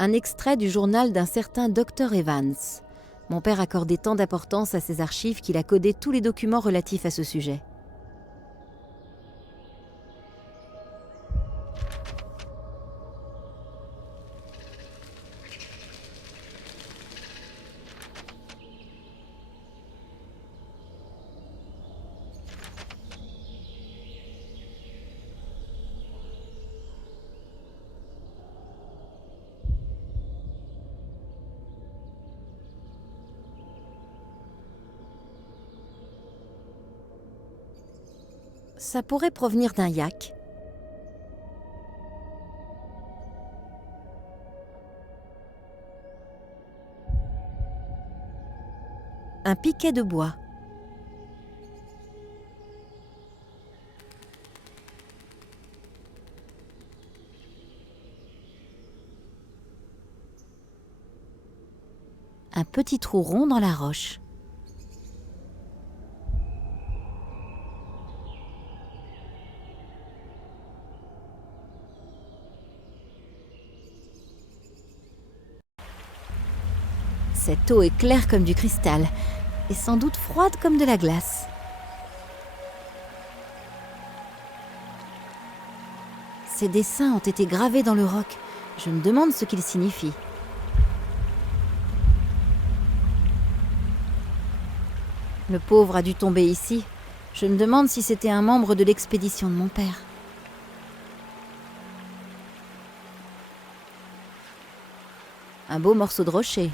Un extrait du journal d'un certain Dr Evans. Mon père accordait tant d'importance à ses archives qu'il a codé tous les documents relatifs à ce sujet. Ça pourrait provenir d'un yak. Un piquet de bois. Un petit trou rond dans la roche. Cette eau est claire comme du cristal et sans doute froide comme de la glace. Ces dessins ont été gravés dans le roc. Je me demande ce qu'ils signifient. Le pauvre a dû tomber ici. Je me demande si c'était un membre de l'expédition de mon père. Un beau morceau de rocher.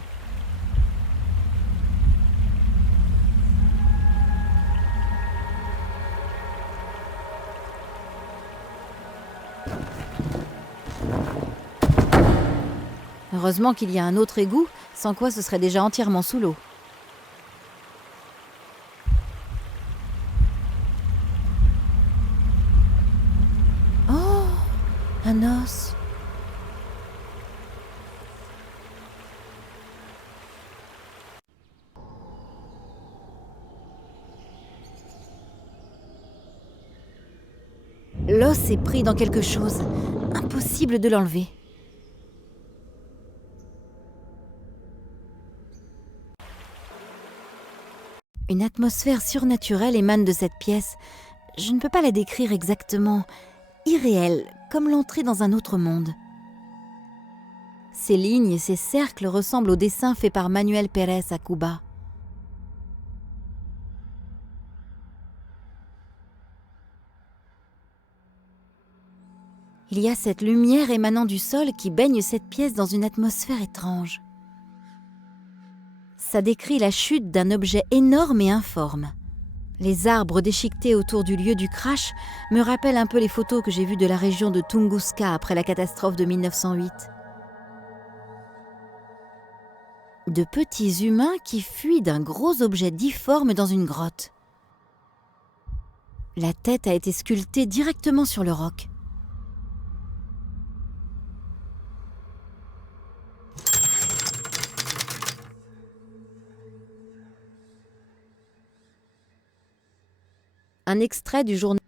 Heureusement qu'il y a un autre égout, sans quoi ce serait déjà entièrement sous l'eau. Oh, un os. L'os est pris dans quelque chose. Impossible de l'enlever. Une atmosphère surnaturelle émane de cette pièce. Je ne peux pas la décrire exactement. Irréelle, comme l'entrée dans un autre monde. Ces lignes et ces cercles ressemblent aux dessins faits par Manuel Pérez à Cuba. Il y a cette lumière émanant du sol qui baigne cette pièce dans une atmosphère étrange. Ça décrit la chute d'un objet énorme et informe. Les arbres déchiquetés autour du lieu du crash me rappellent un peu les photos que j'ai vues de la région de Tunguska après la catastrophe de 1908. De petits humains qui fuient d'un gros objet difforme dans une grotte. La tête a été sculptée directement sur le roc. Un extrait du journal.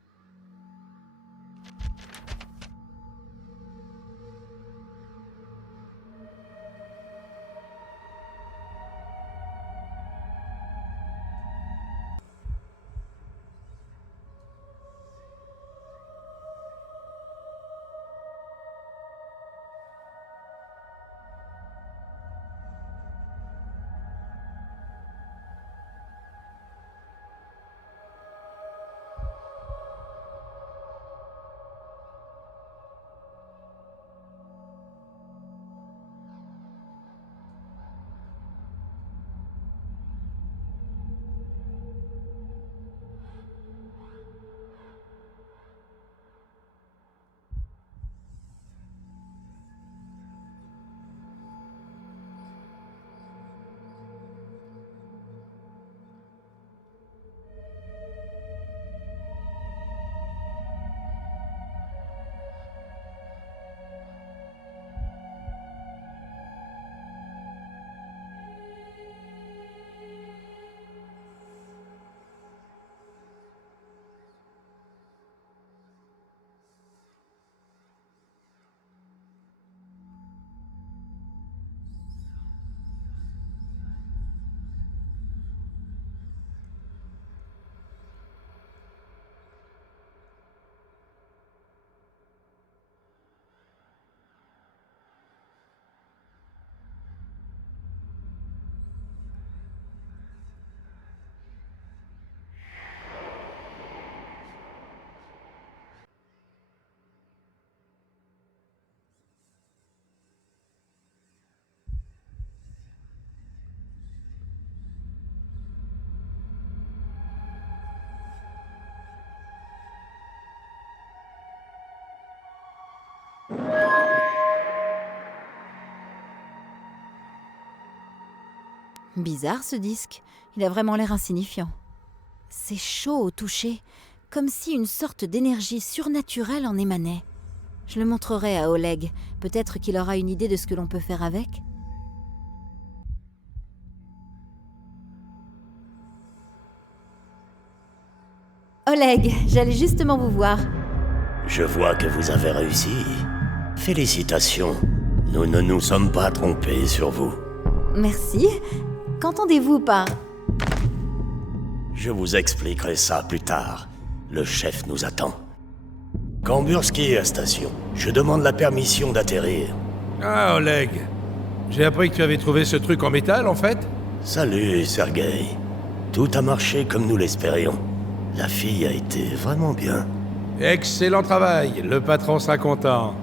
Bizarre ce disque, il a vraiment l'air insignifiant. C'est chaud au toucher, comme si une sorte d'énergie surnaturelle en émanait. Je le montrerai à Oleg, peut-être qu'il aura une idée de ce que l'on peut faire avec. Oleg, j'allais justement vous voir. Je vois que vous avez réussi. Félicitations. Nous ne nous sommes pas trompés sur vous. Merci. Qu'entendez-vous par... Je vous expliquerai ça plus tard. Le chef nous attend. Kambursky à station. Je demande la permission d'atterrir. Ah, Oleg. J'ai appris que tu avais trouvé ce truc en métal, en fait. Salut, Sergei. Tout a marché comme nous l'espérions. La fille a été vraiment bien. Excellent travail. Le patron sera content.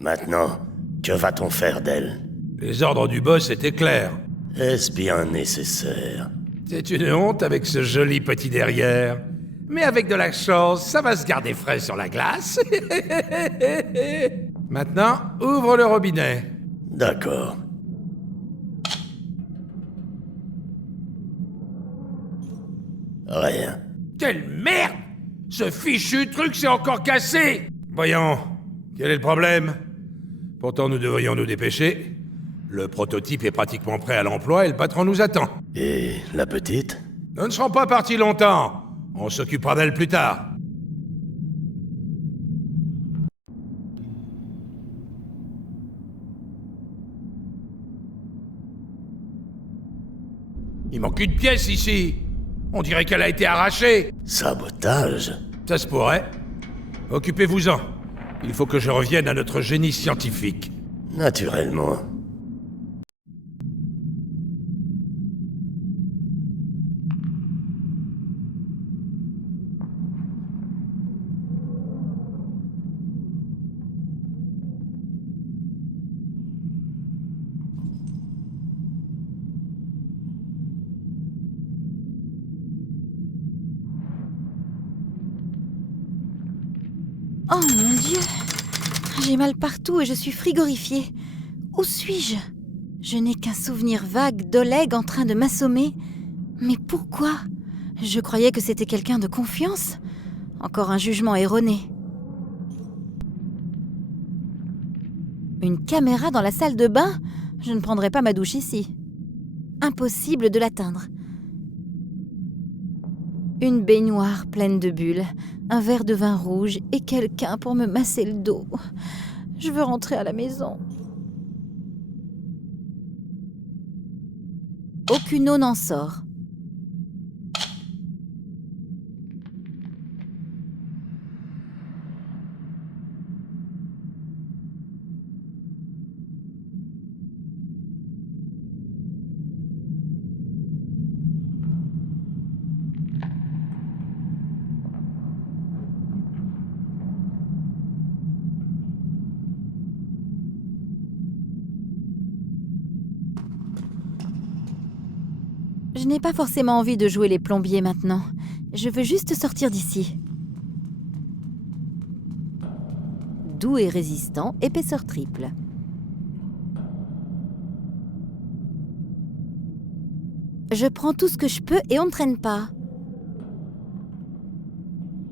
Maintenant, que va-t-on faire d'elle? Les ordres du boss étaient clairs. Est-ce bien nécessaire? C'est une honte avec ce joli petit derrière. Mais avec de la chance, ça va se garder frais sur la glace. Maintenant, ouvre le robinet. D'accord. Rien. Quelle merde! Ce fichu truc s'est encore cassé! Voyons, quel est le problème? Pourtant nous devrions nous dépêcher. Le prototype est pratiquement prêt à l'emploi et le patron nous attend. Et la petite? Nous ne serons pas partis longtemps. On s'occupera d'elle plus tard. Il manque une pièce ici. On dirait qu'elle a été arrachée. Sabotage? Ça se pourrait. Occupez-vous-en. Il faut que je revienne à notre génie scientifique. Naturellement. Oh mon Dieu! J'ai mal partout et je suis frigorifiée. Où suis-je? Je n'ai qu'un souvenir vague d'Oleg en train de m'assommer. Mais pourquoi? Je croyais que c'était quelqu'un de confiance. Encore un jugement erroné. Une caméra dans la salle de bain? Je ne prendrai pas ma douche ici. Impossible de l'atteindre. Une baignoire pleine de bulles, un verre de vin rouge et quelqu'un pour me masser le dos. Je veux rentrer à la maison. Aucune eau n'en sort. Je n'ai pas forcément envie de jouer les plombiers maintenant. Je veux juste sortir d'ici. Doux et résistant, épaisseur triple. Je prends tout ce que je peux et on ne traîne pas.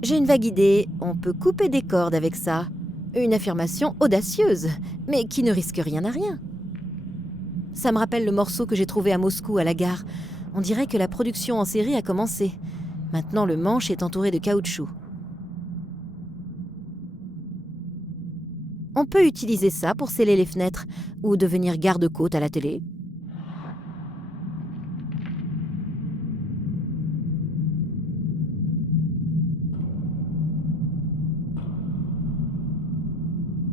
J'ai une vague idée, on peut couper des cordes avec ça. Une affirmation audacieuse, mais qui ne risque rien à rien. Ça me rappelle le morceau que j'ai trouvé à Moscou, à la gare. On dirait que la production en série a commencé. Maintenant, le manche est entouré de caoutchouc. On peut utiliser ça pour sceller les fenêtres ou devenir garde-côte à la télé.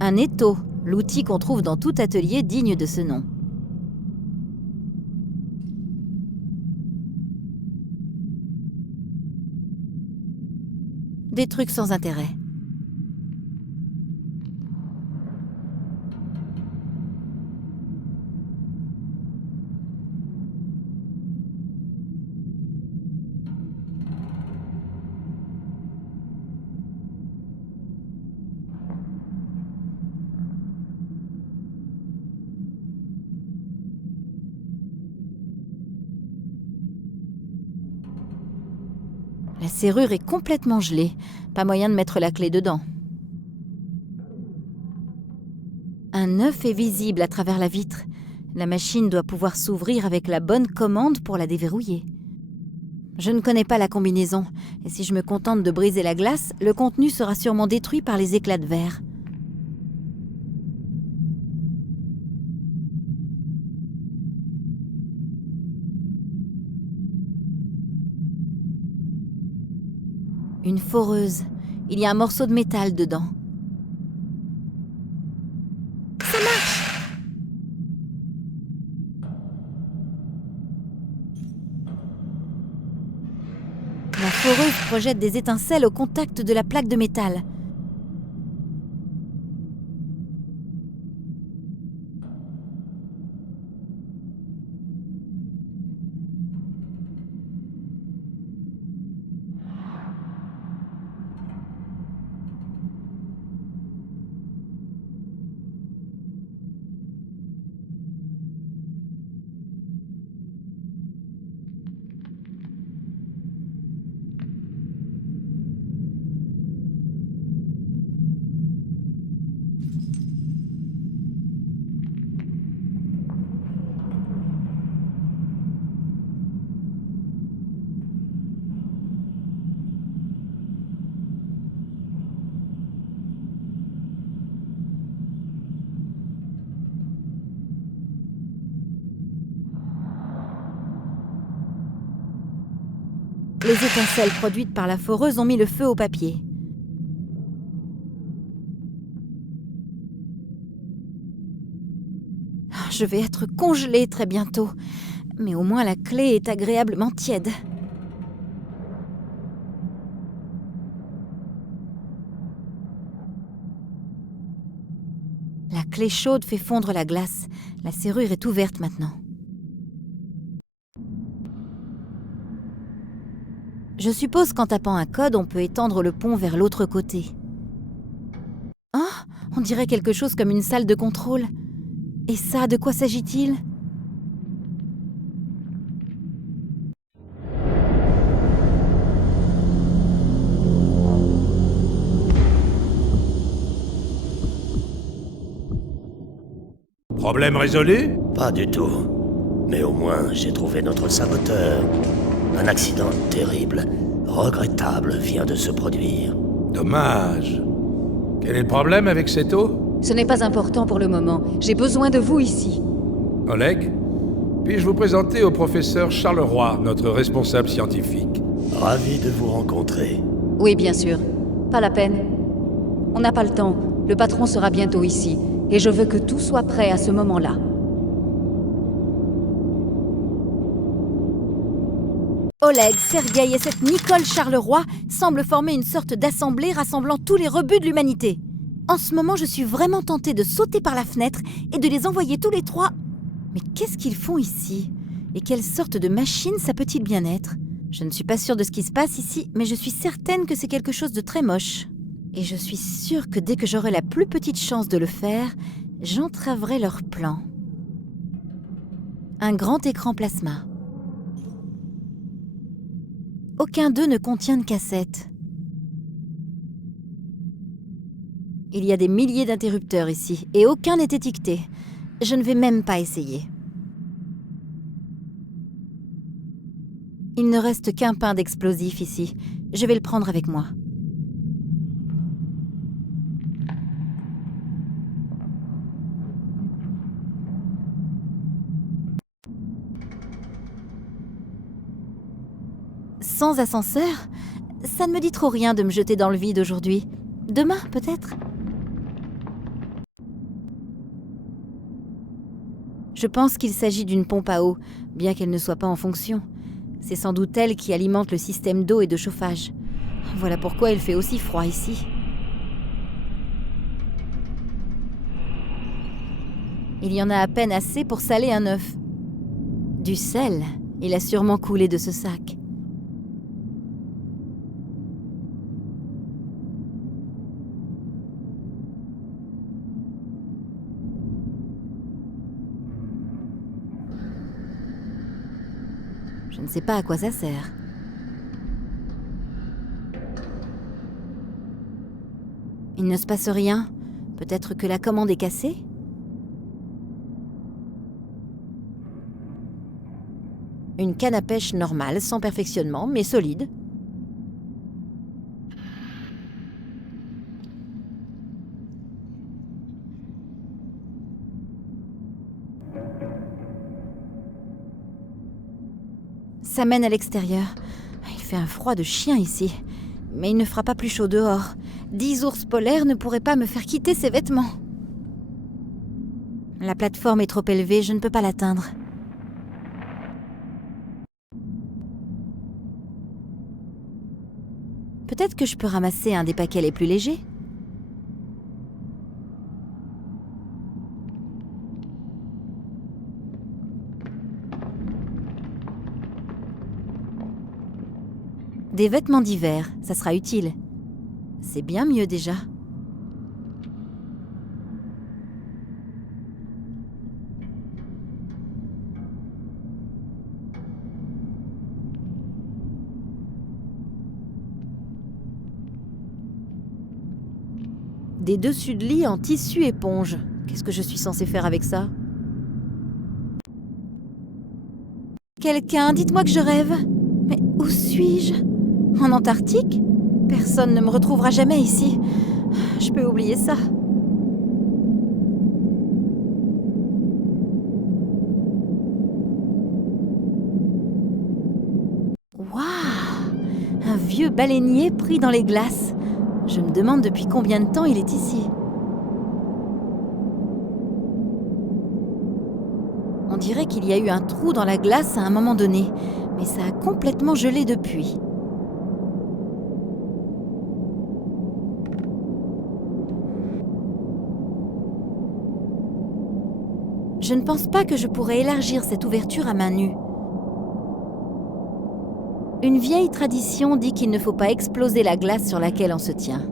Un étau, l'outil qu'on trouve dans tout atelier digne de ce nom. Des trucs sans intérêt. La serrure est complètement gelée. Pas moyen de mettre la clé dedans. Un œuf est visible à travers la vitre. La machine doit pouvoir s'ouvrir avec la bonne commande pour la déverrouiller. Je ne connais pas la combinaison, et si je me contente de briser la glace, le contenu sera sûrement détruit par les éclats de verre. Une foreuse. Il y a un morceau de métal dedans. Ça marche! La foreuse projette des étincelles au contact de la plaque de métal. Les étincelles produites par la foreuse ont mis le feu au papier. Je vais être congelée très bientôt, mais au moins la clé est agréablement tiède. La clé chaude fait fondre la glace. La serrure est ouverte maintenant. Je suppose qu'en tapant un code, on peut étendre le pont vers l'autre côté. Oh, on dirait quelque chose comme une salle de contrôle. Et ça, de quoi s'agit-il ? Problème résolu? Pas du tout. Mais au moins, j'ai trouvé notre saboteur. Un accident terrible, regrettable, vient de se produire. Dommage. Quel est le problème avec cette eau? Ce n'est pas important pour le moment. J'ai besoin de vous ici. Oleg? Puis-je vous présenter au professeur Charleroi, notre responsable scientifique? Ravi de vous rencontrer. Oui, bien sûr. Pas la peine. On n'a pas le temps. Le patron sera bientôt ici. Et je veux que tout soit prêt à ce moment-là. Oleg, Sergueï et cette Nicole Charleroi semblent former une sorte d'assemblée rassemblant tous les rebuts de l'humanité. En ce moment, je suis vraiment tentée de sauter par la fenêtre et de les envoyer tous les trois. Mais qu'est-ce qu'ils font ici? Et quelle sorte de machine ça peut-il bien être? Je ne suis pas sûre de ce qui se passe ici, mais je suis certaine que c'est quelque chose de très moche. Et je suis sûre que dès que j'aurai la plus petite chance de le faire, j'entraverai leur plan. Un grand écran plasma. Aucun d'eux ne contient de cassette. Il y a des milliers d'interrupteurs ici, et aucun n'est étiqueté. Je ne vais même pas essayer. Il ne reste qu'un pain d'explosif ici. Je vais le prendre avec moi. Sans ascenseur, ça ne me dit trop rien de me jeter dans le vide aujourd'hui. Demain, peut-être ? Je pense qu'il s'agit d'une pompe à eau, bien qu'elle ne soit pas en fonction. C'est sans doute elle qui alimente le système d'eau et de chauffage. Voilà pourquoi il fait aussi froid ici. Il y en a à peine assez pour saler un œuf. Du sel, il a sûrement coulé de ce sac. Je ne sais pas à quoi ça sert. Il ne se passe rien. Peut-être que la commande est cassée? Une canne à pêche normale, sans perfectionnement, mais solide. Ça mène à l'extérieur. Il fait un froid de chien ici. Mais il ne fera pas plus chaud dehors. 10 ours polaires ne pourraient pas me faire quitter ces vêtements. La plateforme est trop élevée, je ne peux pas l'atteindre. Peut-être que je peux ramasser un des paquets les plus légers. Des vêtements d'hiver, ça sera utile. C'est bien mieux déjà. Des dessus de lit en tissu éponge. Qu'est-ce que je suis censée faire avec ça? Quelqu'un, dites-moi que je rêve. Mais où suis-je? En Antarctique? Personne ne me retrouvera jamais ici. Je peux oublier ça. Waouh! Un vieux baleinier pris dans les glaces. Je me demande depuis combien de temps il est ici. On dirait qu'il y a eu un trou dans la glace à un moment donné, mais ça a complètement gelé depuis. Je ne pense pas que je pourrais élargir cette ouverture à main nue. Une vieille tradition dit qu'il ne faut pas exploser la glace sur laquelle on se tient.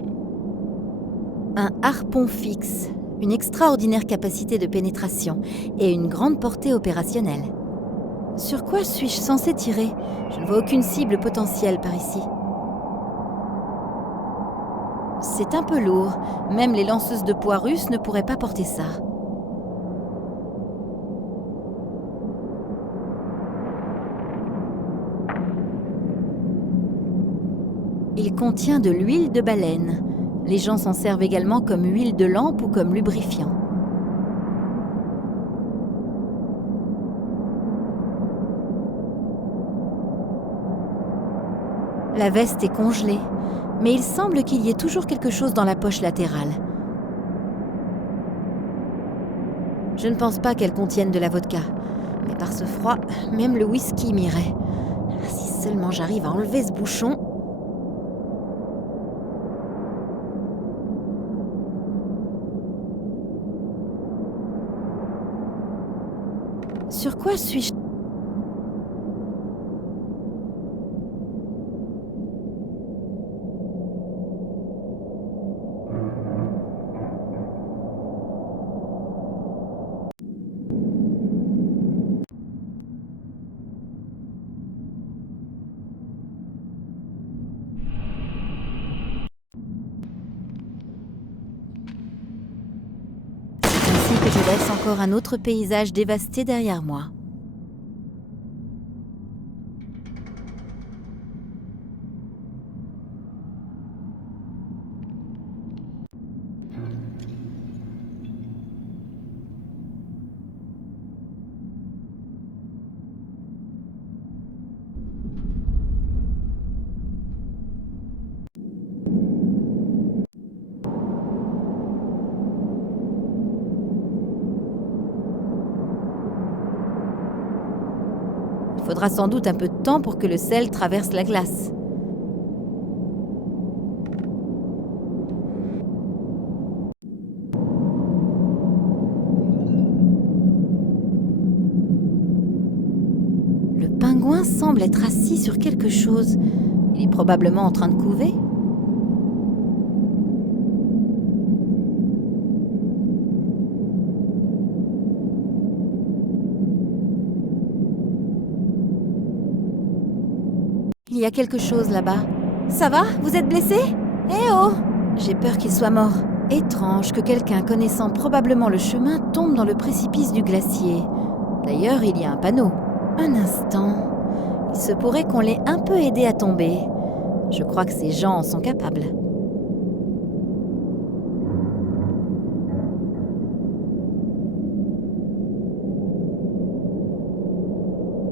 Un harpon fixe, une extraordinaire capacité de pénétration et une grande portée opérationnelle. Sur quoi suis-je censée tirer? Je ne vois aucune cible potentielle par ici. C'est un peu lourd, même les lanceuses de poids russes ne pourraient pas porter ça. Il contient de l'huile de baleine. Les gens s'en servent également comme huile de lampe ou comme lubrifiant. La veste est congelée, mais il semble qu'il y ait toujours quelque chose dans la poche latérale. Je ne pense pas qu'elle contienne de la vodka, mais par ce froid, même le whisky m'irait. Si seulement j'arrive à enlever ce bouchon... Sur quoi suis-je? Ainsi que je laisse encore un autre paysage dévasté derrière moi. Il faudra sans doute un peu de temps pour que le sel traverse la glace. Le pingouin semble être assis sur quelque chose. Il est probablement en train de couver. Il y a quelque chose là-bas. Ça va? Vous êtes blessé? Eh oh! J'ai peur qu'il soit mort. Étrange que quelqu'un connaissant probablement le chemin tombe dans le précipice du glacier. D'ailleurs, il y a un panneau. Un instant. Il se pourrait qu'on l'ait un peu aidé à tomber. Je crois que ces gens en sont capables.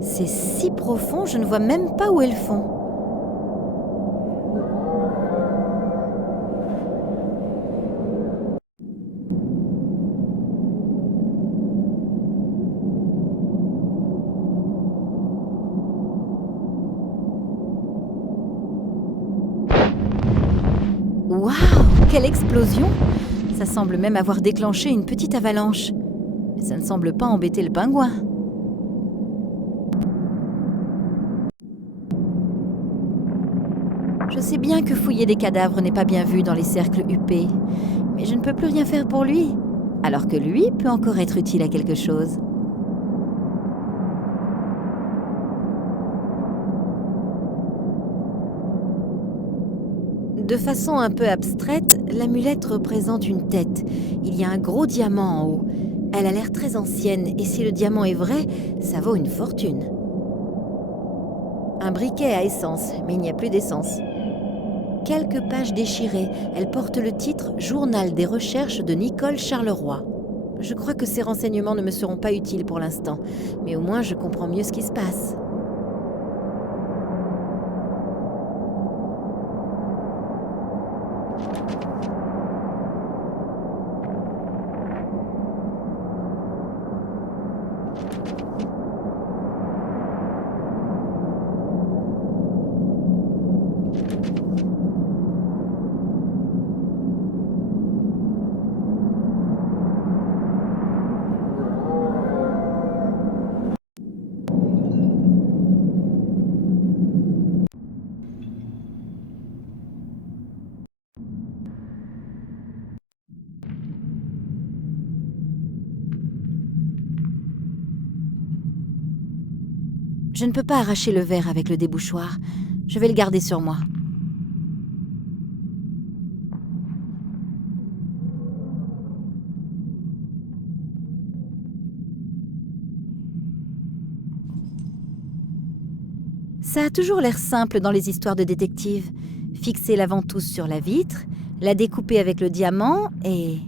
C'est si profond, je ne vois même pas où est le fond. Waouh, quelle explosion! Ça semble même avoir déclenché une petite avalanche. Mais ça ne semble pas embêter le pingouin. Je sais bien que fouiller des cadavres n'est pas bien vu dans les cercles huppés, mais je ne peux plus rien faire pour lui, alors que lui peut encore être utile à quelque chose. De façon un peu abstraite, l'amulette représente une tête. Il y a un gros diamant en haut. Elle a l'air très ancienne, et si le diamant est vrai, ça vaut une fortune. Un briquet à essence, mais il n'y a plus d'essence. Quelques pages déchirées, elle porte le titre « Journal des recherches de Nicole Charleroi ». Je crois que ces renseignements ne me seront pas utiles pour l'instant, mais au moins je comprends mieux ce qui se passe. Je ne peux pas arracher le verre avec le débouchoir. Je vais le garder sur moi. Ça a toujours l'air simple dans les histoires de détectives. Fixer la ventouse sur la vitre, la découper avec le diamant et...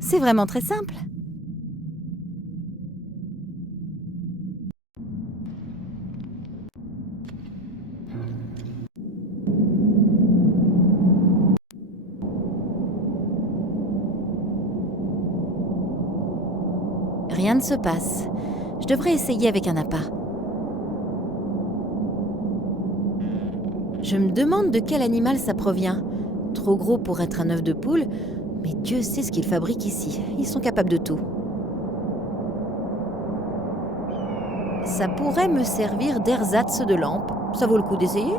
C'est vraiment très simple. Rien ne se passe. Je devrais essayer avec un appât. Je me demande de quel animal ça provient. Trop gros pour être un œuf de poule, mais Dieu sait ce qu'ils fabriquent ici. Ils sont capables de tout. Ça pourrait me servir d'ersatz de lampe. Ça vaut le coup d'essayer ?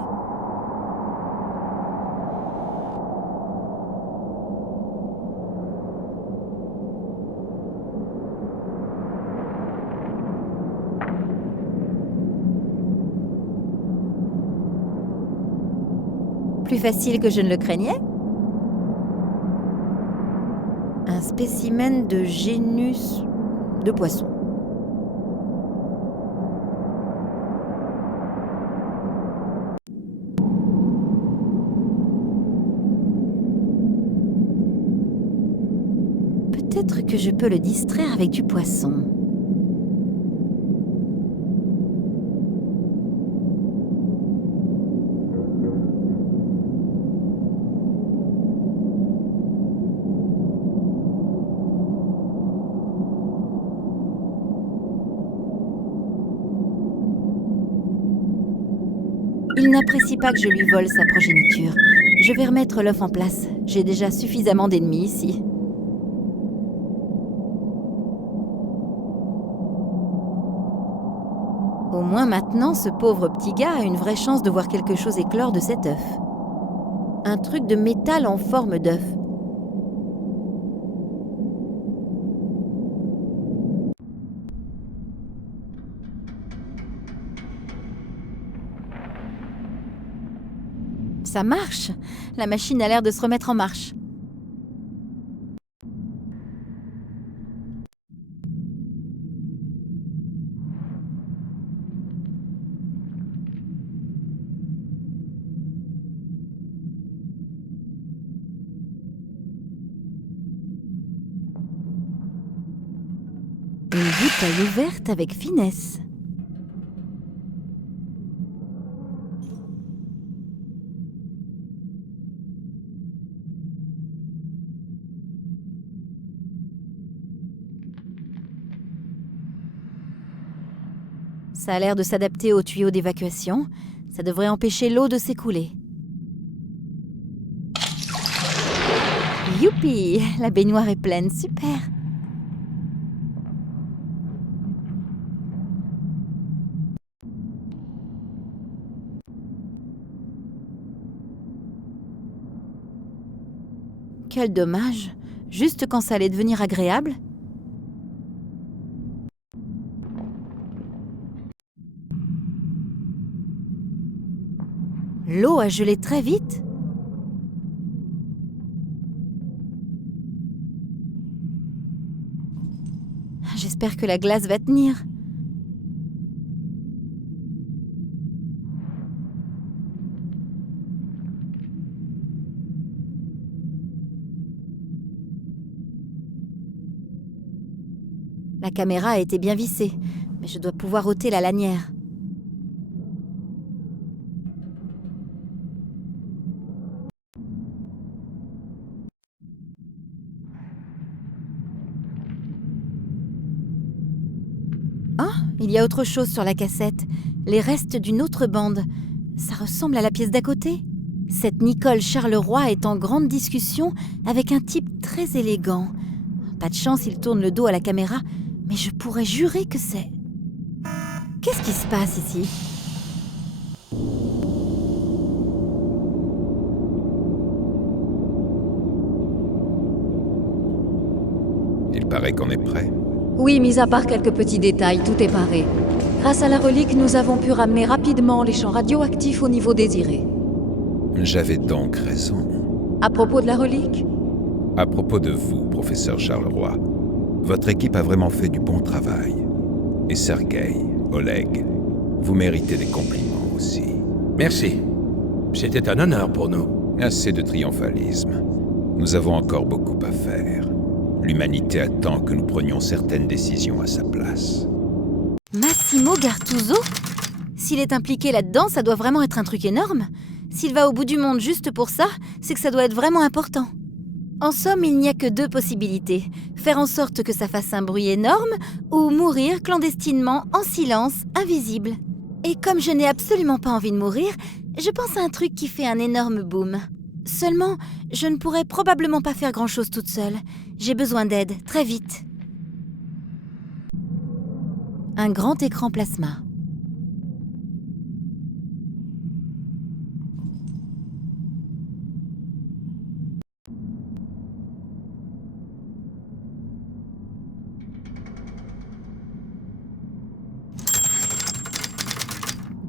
Plus facile que je ne le craignais. Un spécimen de génus de poisson. Peut-être que je peux le distraire avec du poisson. Il n'apprécie pas que je lui vole sa progéniture. Je vais remettre l'œuf en place. J'ai déjà suffisamment d'ennemis ici. Au moins maintenant, ce pauvre petit gars a une vraie chance de voir quelque chose éclore de cet œuf. Un truc de métal en forme d'œuf. Ça marche. La machine a l'air de se remettre en marche. Une bouteille ouverte avec finesse. Ça a l'air de s'adapter aux tuyaux d'évacuation. Ça devrait empêcher l'eau de s'écouler. Youpi! La baignoire est pleine, super! Quel dommage! Juste quand ça allait devenir agréable. L'eau a gelé très vite. J'espère que la glace va tenir. La caméra a été bien vissée, mais je dois pouvoir ôter la lanière. Il y a autre chose sur la cassette. Les restes d'une autre bande. Ça ressemble à la pièce d'à côté. Cette Nicole Charleroi est en grande discussion avec un type très élégant. Pas de chance, il tourne le dos à la caméra, mais je pourrais jurer que c'est... Qu'est-ce qui se passe ici ? Il paraît qu'on est prêt. Oui, mis à part quelques petits détails, tout est paré. Grâce à la relique, nous avons pu ramener rapidement les champs radioactifs au niveau désiré. J'avais donc raison. À propos de la relique ? À propos de vous, professeur Charleroi, votre équipe a vraiment fait du bon travail. Et Sergueï, Oleg, vous méritez des compliments aussi. Merci. C'était un honneur pour nous. Assez de triomphalisme. Nous avons encore beaucoup à faire. L'humanité attend que nous prenions certaines décisions à sa place. Massimo Gartuso ? S'il est impliqué là-dedans, ça doit vraiment être un truc énorme. S'il va au bout du monde juste pour ça, c'est que ça doit être vraiment important. En somme, il n'y a que deux possibilités. Faire en sorte que ça fasse un bruit énorme ou mourir clandestinement, en silence, invisible. Et comme je n'ai absolument pas envie de mourir, je pense à un truc qui fait un énorme boom. Seulement, je ne pourrais probablement pas faire grand-chose toute seule. J'ai besoin d'aide, très vite. Un grand écran plasma.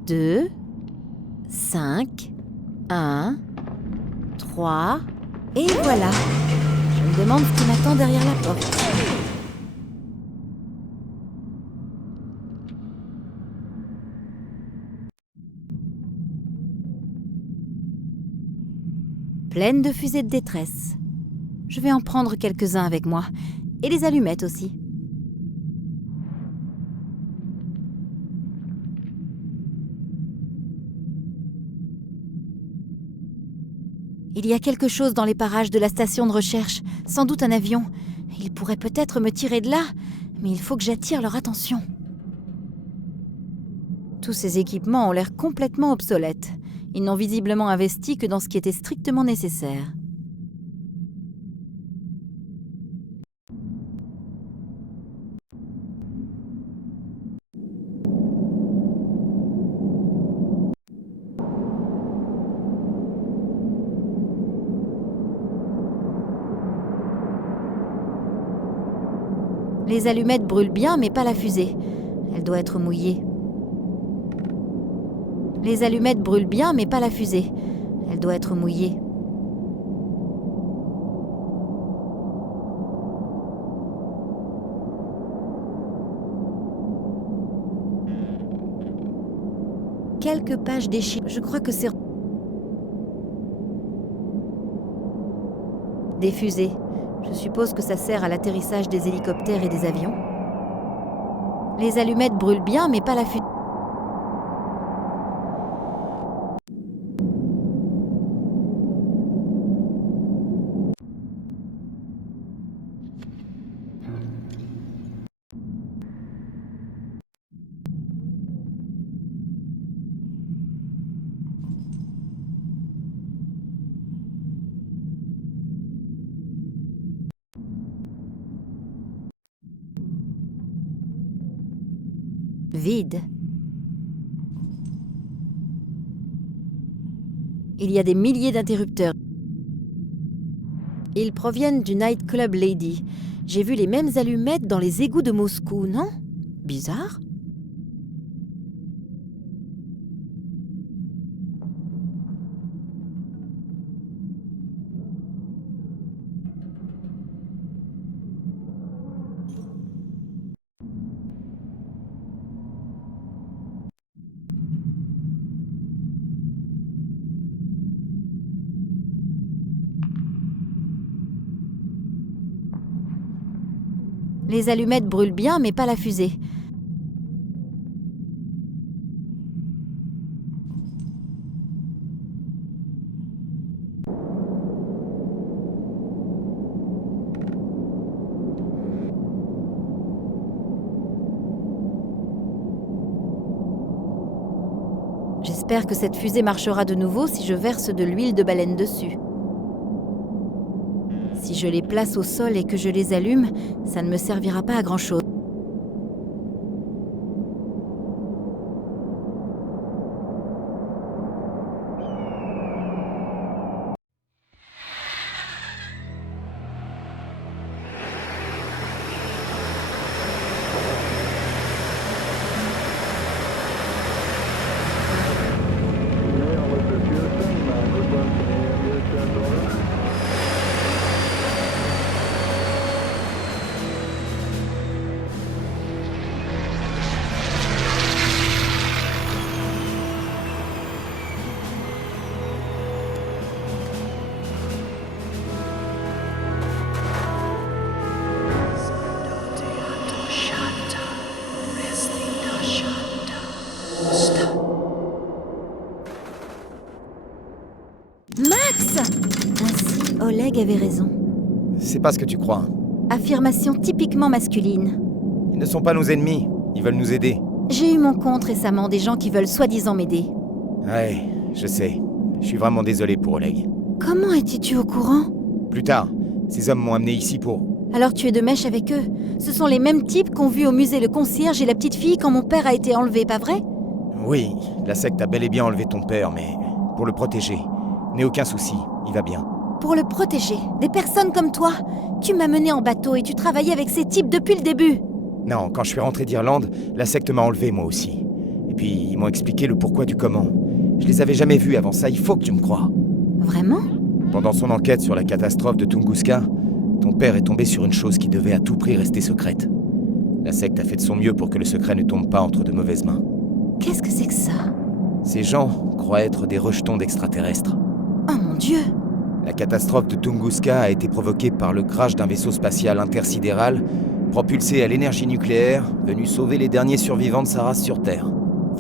Deux, 5, 1, 3, et voilà. Je me demande ce qui m'attend derrière la porte. Pleine de fusées de détresse. Je vais en prendre quelques-uns avec moi. Et les allumettes aussi. Il y a quelque chose dans les parages de la station de recherche, sans doute un avion. Ils pourraient peut-être me tirer de là, mais il faut que j'attire leur attention. Tous ces équipements ont l'air complètement obsolètes. Ils n'ont visiblement investi que dans ce qui était strictement nécessaire. Les allumettes brûlent bien, mais pas la fusée. Elle doit être mouillée. Les allumettes brûlent bien, mais pas la fusée. Elle doit être mouillée. Quelques pages déchirées. Je crois que c'est... Des fusées. Je suppose que ça sert à l'atterrissage des hélicoptères et des avions. Les allumettes brûlent bien, mais pas la fusée. Vide. Il y a des milliers d'interrupteurs. Ils proviennent du Night Club Lady. J'ai vu les mêmes allumettes dans les égouts de Moscou, non? Bizarre. Les allumettes brûlent bien, mais pas la fusée. J'espère que cette fusée marchera de nouveau si je verse de l'huile de baleine dessus. Si je les place au sol et que je les allume, ça ne me servira pas à grand-chose. Max! Ainsi, Oleg avait raison. C'est pas ce que tu crois. Affirmation typiquement masculine. Ils ne sont pas nos ennemis, ils veulent nous aider. J'ai eu mon compte récemment des gens qui veulent soi-disant m'aider. Ouais, je sais. Je suis vraiment désolé pour Oleg. Comment étais-tu au courant? Plus tard, ces hommes m'ont amené ici pour... Alors tu es de mèche avec eux? Ce sont les mêmes types qu'ont vu au musée le concierge et la petite fille quand mon père a été enlevé, pas vrai? Oui, la secte a bel et bien enlevé ton père, mais pour le protéger. N'aie aucun souci, il va bien. Pour le protéger, des personnes comme toi. Tu m'as mené en bateau et tu travaillais avec ces types depuis le début. Non, quand je suis rentré d'Irlande, la secte m'a enlevé moi aussi. Et puis, ils m'ont expliqué le pourquoi du comment. Je les avais jamais vus avant ça, il faut que tu me crois. Vraiment? Pendant son enquête sur la catastrophe de Tunguska, ton père est tombé sur une chose qui devait à tout prix rester secrète. La secte a fait de son mieux pour que le secret ne tombe pas entre de mauvaises mains. Qu'est-ce que c'est que ça? Ces gens croient être des rejetons d'extraterrestres. Oh mon Dieu! La catastrophe de Tunguska a été provoquée par le crash d'un vaisseau spatial intersidéral propulsé à l'énergie nucléaire, venu sauver les derniers survivants de sa race sur Terre.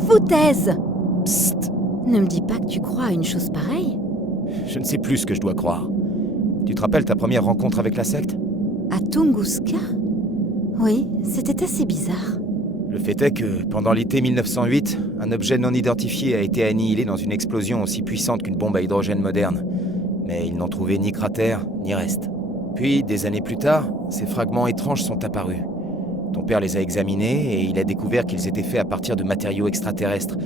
Foutaise! Psst! Ne me dis pas que tu crois à une chose pareille. Je ne sais plus ce que je dois croire. Tu te rappelles ta première rencontre avec la secte? À Tunguska? Oui, c'était assez bizarre. Le fait est que, pendant l'été 1908, un objet non identifié a été annihilé dans une explosion aussi puissante qu'une bombe à hydrogène moderne. Mais ils n'ont trouvé ni cratère, ni reste. Puis, des années plus tard, ces fragments étranges sont apparus. Ton père les a examinés et il a découvert qu'ils étaient faits à partir de matériaux extraterrestres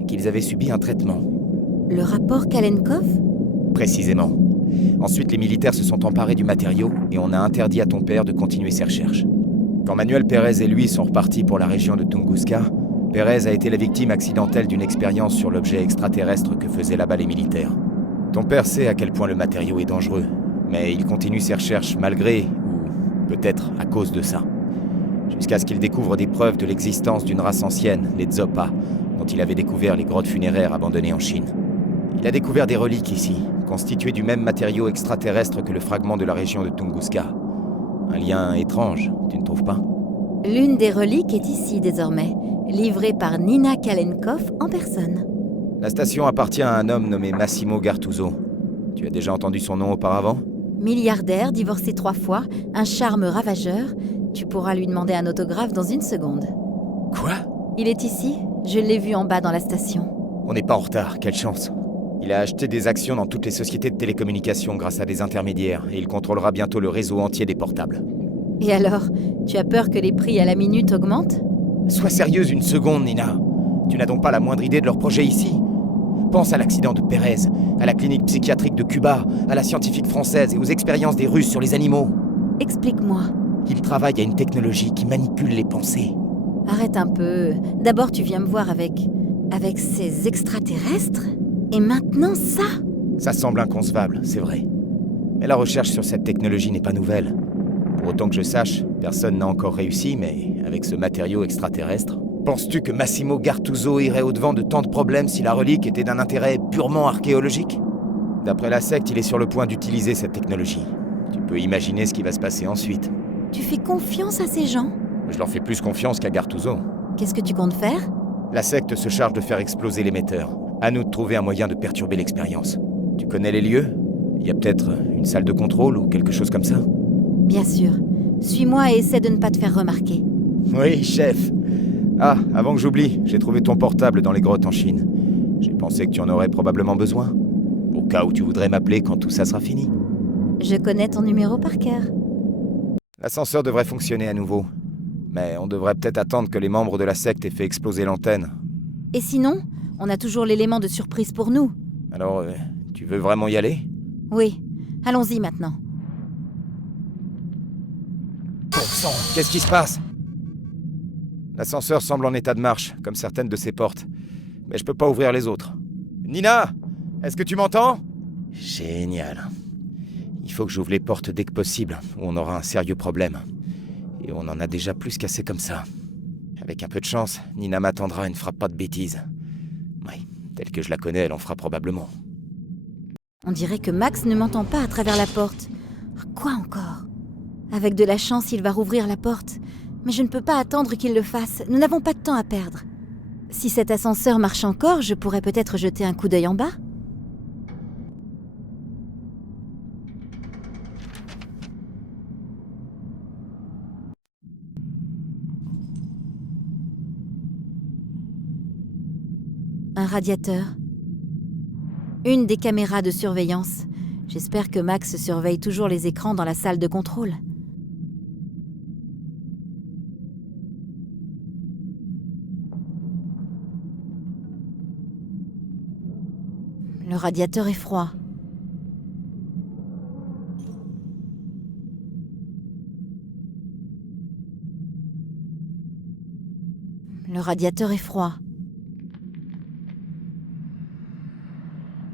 et qu'ils avaient subi un traitement. Le rapport Kalenkov? Précisément. Ensuite, les militaires se sont emparés du matériau et on a interdit à ton père de continuer ses recherches. Quand Manuel Pérez et lui sont repartis pour la région de Tunguska, Pérez a été la victime accidentelle d'une expérience sur l'objet extraterrestre que faisaient là-bas les militaires. Ton père sait à quel point le matériau est dangereux, mais il continue ses recherches malgré, ou peut-être à cause de ça. Jusqu'à ce qu'il découvre des preuves de l'existence d'une race ancienne, les Tzopa, dont il avait découvert les grottes funéraires abandonnées en Chine. Il a découvert des reliques ici, constituées du même matériau extraterrestre que le fragment de la région de Tunguska. Un lien étrange, tu ne trouves pas? L'une des reliques est ici désormais, livrée par Nina Kalenkov en personne. La station appartient à un homme nommé Massimo Gartuso. Tu as déjà entendu son nom auparavant? Milliardaire, divorcé 3 fois, un charme ravageur. Tu pourras lui demander un autographe dans 1 seconde. Quoi? Il est ici, je l'ai vu en bas dans la station. On n'est pas en retard, quelle chance. Il a acheté des actions dans toutes les sociétés de télécommunications grâce à des intermédiaires, et il contrôlera bientôt le réseau entier des portables. Et alors, tu as peur que les prix à la minute augmentent? Sois sérieuse 1 seconde, Nina. Tu n'as donc pas la moindre idée de leur projet ici? Pense à l'accident de Pérez, à la clinique psychiatrique de Cuba, à la scientifique française et aux expériences des Russes sur les animaux. Explique-moi. Ils travaillent à une technologie qui manipule les pensées. Arrête un peu. D'abord, tu viens me voir avec ces extraterrestres? Et maintenant, ça? Ça semble inconcevable, c'est vrai. Mais la recherche sur cette technologie n'est pas nouvelle. Pour autant que je sache, personne n'a encore réussi, mais avec ce matériau extraterrestre... Penses-tu que Massimo Gartuso irait au-devant de tant de problèmes si la relique était d'un intérêt purement archéologique? D'après la secte, il est sur le point d'utiliser cette technologie. Tu peux imaginer ce qui va se passer ensuite. Tu fais confiance à ces gens? Je leur fais plus confiance qu'à Gartuso. Qu'est-ce que tu comptes faire? La secte se charge de faire exploser l'émetteur. À nous de trouver un moyen de perturber l'expérience. Tu connais les lieux? Il y a peut-être une salle de contrôle ou quelque chose comme ça? Bien sûr. Suis-moi et essaie de ne pas te faire remarquer. Oui, chef. Ah, avant que j'oublie, j'ai trouvé ton portable dans les grottes en Chine. J'ai pensé que tu en aurais probablement besoin. Au cas où tu voudrais m'appeler quand tout ça sera fini. Je connais ton numéro par cœur. L'ascenseur devrait fonctionner à nouveau. Mais on devrait peut-être attendre que les membres de la secte aient fait exploser l'antenne. Et sinon, on a toujours l'élément de surprise pour nous. Alors, tu veux vraiment y aller? Oui, allons-y maintenant. Bon sang, qu'est-ce qui se passe? L'ascenseur semble en état de marche, comme certaines de ses portes. Mais je peux pas ouvrir les autres. Nina! Est-ce que tu m'entends? Génial. Il faut que j'ouvre les portes dès que possible, ou on aura un sérieux problème. Et on en a déjà plus qu'assez comme ça. Avec un peu de chance, Nina m'attendra et ne fera pas de bêtises. Oui, telle que je la connais, elle en fera probablement. On dirait que Max ne m'entend pas à travers la porte. Quoi encore? Avec de la chance, il va rouvrir la porte. Mais je ne peux pas attendre qu'il le fasse. Nous n'avons pas de temps à perdre. Si cet ascenseur marche encore, je pourrais peut-être jeter un coup d'œil en bas. Un radiateur. Une des caméras de surveillance. J'espère que Max surveille toujours les écrans dans la salle de contrôle. Le radiateur est froid. Le radiateur est froid.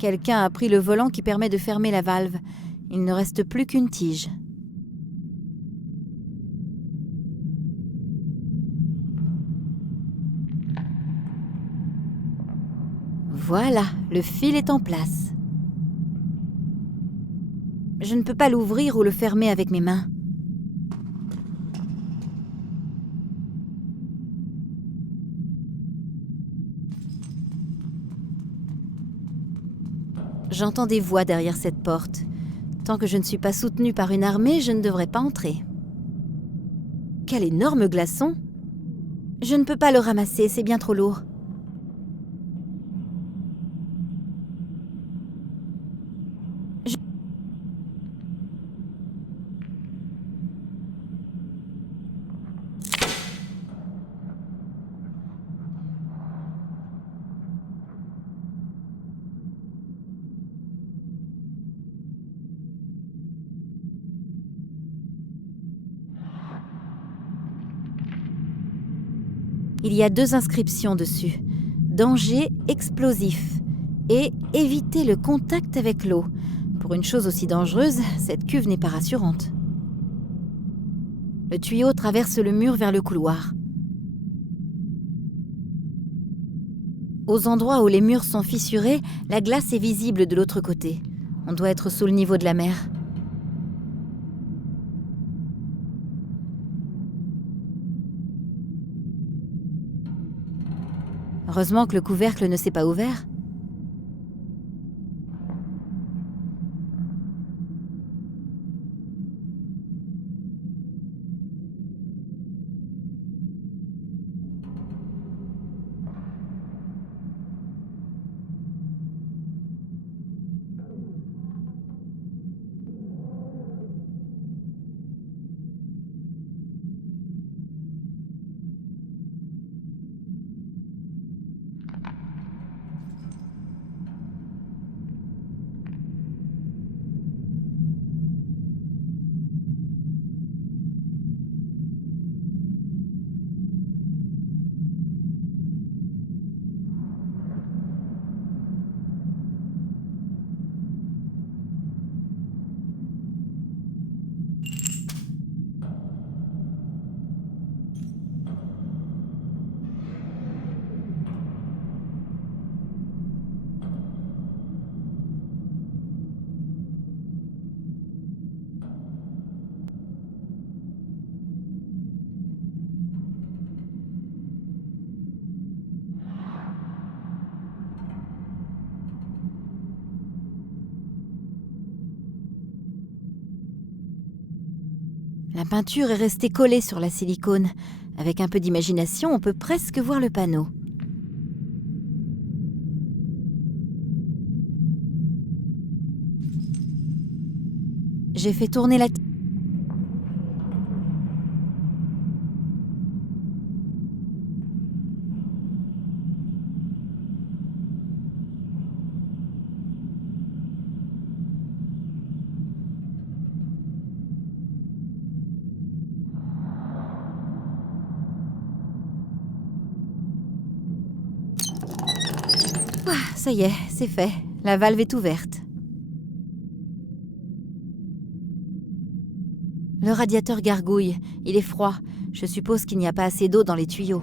Quelqu'un a pris le volant qui permet de fermer la valve. Il ne reste plus qu'une tige. Voilà, le fil est en place. Je ne peux pas l'ouvrir ou le fermer avec mes mains. J'entends des voix derrière cette porte. Tant que je ne suis pas soutenue par une armée, je ne devrais pas entrer. Quel énorme glaçon! Je ne peux pas le ramasser, c'est bien trop lourd. Il y a 2 inscriptions dessus. Danger explosif. et éviter le contact avec l'eau. Pour une chose aussi dangereuse, cette cuve n'est pas rassurante. Le tuyau traverse le mur vers le couloir. Aux endroits où les murs sont fissurés, la glace est visible de l'autre côté. On doit être sous le niveau de la mer. Heureusement que le couvercle ne s'est pas ouvert. La peinture est restée collée sur la silicone. Avec un peu d'imagination, on peut presque voir le panneau. J'ai fait tourner la... Ça y est, c'est fait. La valve est ouverte. Le radiateur gargouille. Il est froid. Je suppose qu'il n'y a pas assez d'eau dans les tuyaux.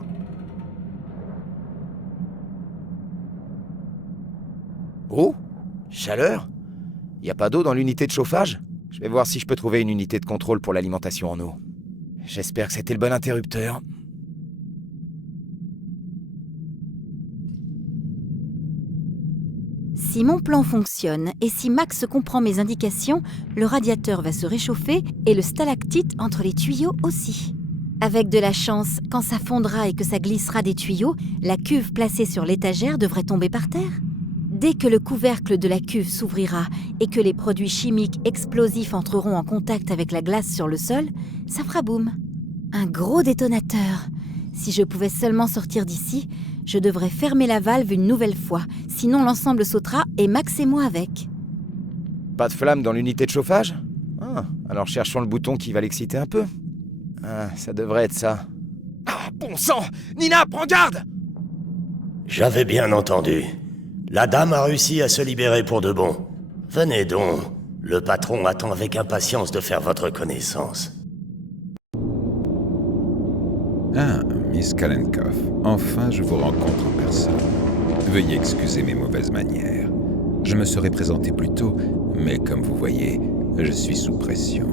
Eau ? Chaleur ? Y a pas d'eau dans l'unité de chauffage ? Je vais voir si je peux trouver une unité de contrôle pour l'alimentation en eau. J'espère que c'était le bon interrupteur. Si mon plan fonctionne et si Max comprend mes indications, le radiateur va se réchauffer et le stalactite entre les tuyaux aussi. Avec de la chance, quand ça fondra et que ça glissera des tuyaux, la cuve placée sur l'étagère devrait tomber par terre. Dès que le couvercle de la cuve s'ouvrira et que les produits chimiques explosifs entreront en contact avec la glace sur le sol, ça fera boum. Un gros détonateur. Si je pouvais seulement sortir d'ici, je devrais fermer la valve une nouvelle fois, sinon l'ensemble sautera et Max et moi avec. Pas de flamme dans l'unité de chauffage ? Ah, alors cherchons le bouton qui va l'exciter un peu. Ah, ça devrait être ça. Ah, bon sang ! Nina, prends garde ! J'avais bien entendu. La dame a réussi à se libérer pour de bon. Venez donc. Le patron attend avec impatience de faire votre connaissance. Ah, Miss Kalenkoff, enfin je vous rencontre en personne. Veuillez excuser mes mauvaises manières. Je me serais présenté plus tôt, mais comme vous voyez, je suis sous pression.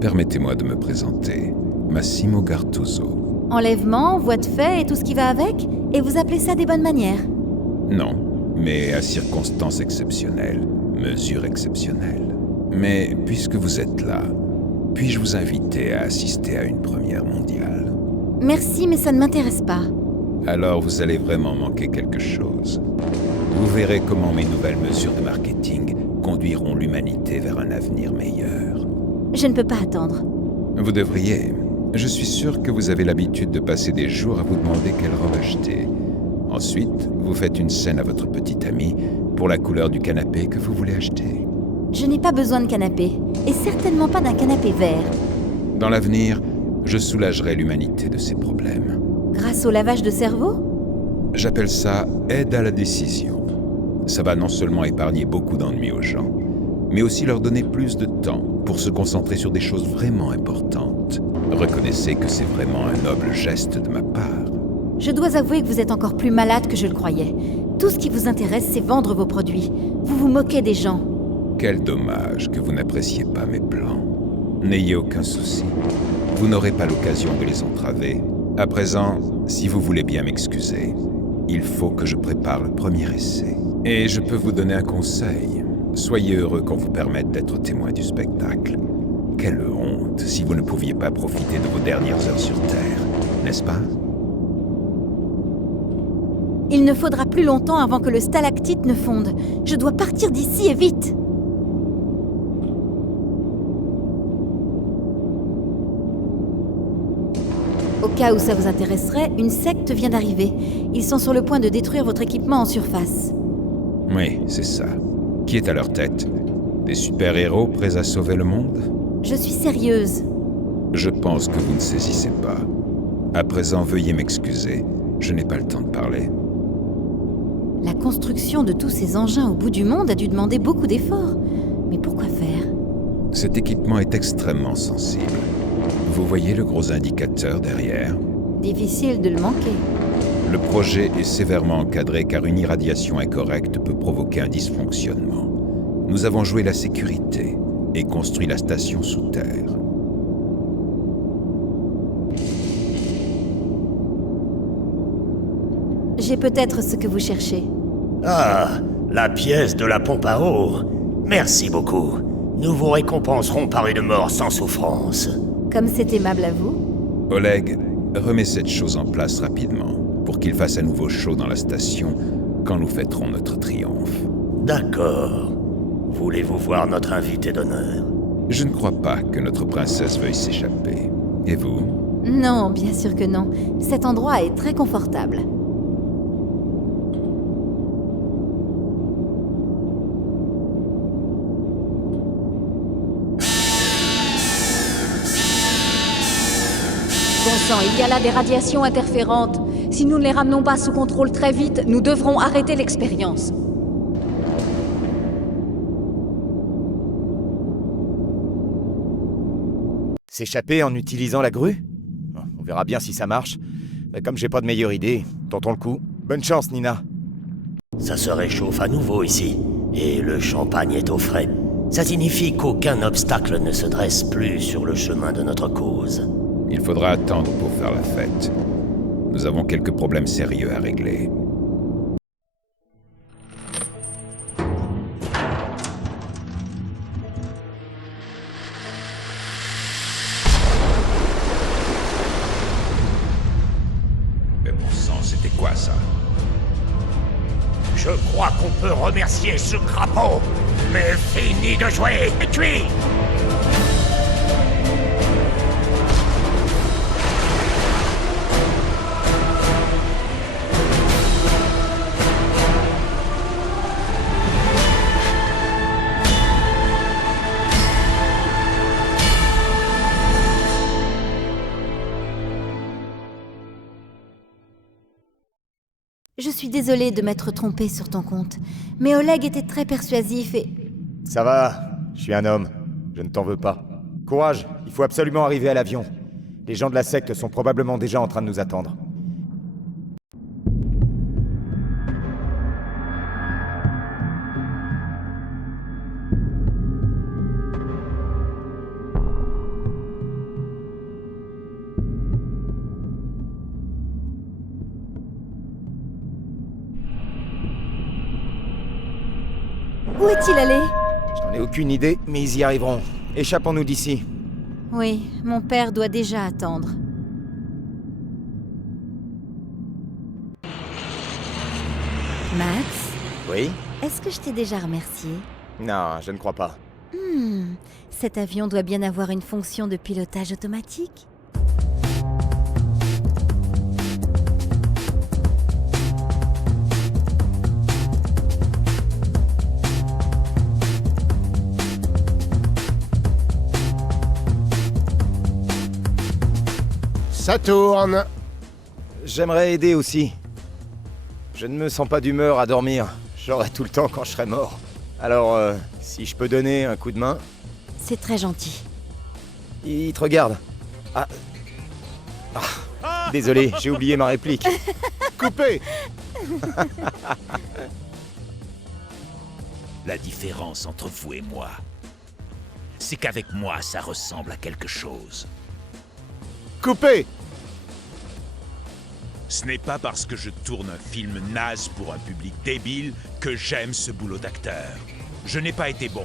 Permettez-moi de me présenter. Massimo Gartuso. Enlèvement, voie de fait et tout ce qui va avec ? Et vous appelez ça des bonnes manières ? Non, mais à circonstances exceptionnelles, mesures exceptionnelles. Mais puisque vous êtes là, puis-je vous inviter à assister à une première mondiale ? Merci, mais ça ne m'intéresse pas. Alors vous allez vraiment manquer quelque chose. Vous verrez comment mes nouvelles mesures de marketing conduiront l'humanité vers un avenir meilleur. Je ne peux pas attendre. Vous devriez. Je suis sûr que vous avez l'habitude de passer des jours à vous demander quelle robe acheter. Ensuite, vous faites une scène à votre petite amie pour la couleur du canapé que vous voulez acheter. Je n'ai pas besoin de canapé, et certainement pas d'un canapé vert. Dans l'avenir, je soulagerai l'humanité de ses problèmes. Grâce au lavage de cerveau ? J'appelle ça aide à la décision. Ça va non seulement épargner beaucoup d'ennuis aux gens, mais aussi leur donner plus de temps pour se concentrer sur des choses vraiment importantes. Reconnaissez que c'est vraiment un noble geste de ma part. Je dois avouer que vous êtes encore plus malade que je le croyais. Tout ce qui vous intéresse, c'est vendre vos produits. Vous vous moquez des gens. Quel dommage que vous n'appréciez pas mes plans. N'ayez aucun souci. Vous n'aurez pas l'occasion de les entraver. À présent, si vous voulez bien m'excuser, il faut que je prépare le premier essai. Et je peux vous donner un conseil. Soyez heureux qu'on vous permette d'être témoin du spectacle. Quelle honte si vous ne pouviez pas profiter de vos dernières heures sur Terre, n'est-ce pas? Il ne faudra plus longtemps avant que le stalactite ne fonde. Je dois partir d'ici et vite. Au cas où ça vous intéresserait, une secte vient d'arriver. Ils sont sur le point de détruire votre équipement en surface. Oui, c'est ça. Qui est à leur tête? Des super-héros prêts à sauver le monde? Je suis sérieuse. Je pense que vous ne saisissez pas. À présent, veuillez m'excuser. Je n'ai pas le temps de parler. La construction de tous ces engins au bout du monde a dû demander beaucoup d'efforts. Mais pourquoi faire? Cet équipement est extrêmement sensible. Vous voyez le gros indicateur derrière? Difficile de le manquer. Le projet est sévèrement encadré car une irradiation incorrecte peut provoquer un dysfonctionnement. Nous avons joué la sécurité et construit la station sous terre. J'ai peut-être ce que vous cherchez. Ah, la pièce de la pompe à eau. Merci beaucoup. Nous vous récompenserons par une mort sans souffrance. Comme c'est aimable à vous. Oleg, remets cette chose en place rapidement pour qu'il fasse à nouveau chaud dans la station quand nous fêterons notre triomphe. D'accord. Voulez-vous voir notre invité d'honneur? Je ne crois pas que notre princesse veuille s'échapper. Et vous? Non, bien sûr que non. Cet endroit est très confortable. Bon sang, il y a là des radiations interférentes. Si nous ne les ramenons pas sous contrôle très vite, nous devrons arrêter l'expérience. S'échapper en utilisant la grue? On verra bien si ça marche. Mais comme j'ai pas de meilleure idée, tentons le coup. Bonne chance, Nina. Ça se réchauffe à nouveau ici, et le champagne est au frais. Ça signifie qu'aucun obstacle ne se dresse plus sur le chemin de notre cause. Il faudra attendre pour faire la fête. Nous avons quelques problèmes sérieux à régler. Mais bon sang, c'était quoi ça? Je crois qu'on peut remercier ce crapaud. Mais fini de jouer, et cuit! Je suis désolée de m'être trompée sur ton compte, mais Oleg était très persuasif et... Ça va, je suis un homme. Je ne t'en veux pas. Courage, il faut absolument arriver à l'avion. Les gens de la secte sont probablement déjà en train de nous attendre. Où est-il allé? J'en ai aucune idée, mais ils y arriveront. Échappons-nous d'ici. Oui, mon père doit déjà attendre. Max, Oui? est-ce que je t'ai déjà remercié? Non, je ne crois pas. Cet avion doit bien avoir une fonction de pilotage automatique. Ça tourne. J'aimerais aider aussi. Je ne me sens pas d'humeur à dormir. l'aurai tout le temps quand je serai mort. Alors, si je peux donner un coup de main... C'est très gentil. Il te regarde. Désolé, j'ai oublié ma réplique. Coupé. La différence entre vous et moi, c'est qu'avec moi, ça ressemble à quelque chose. Coupé. Ce n'est pas parce que je tourne un film naze pour un public débile que j'aime ce boulot d'acteur. Je n'ai pas été bon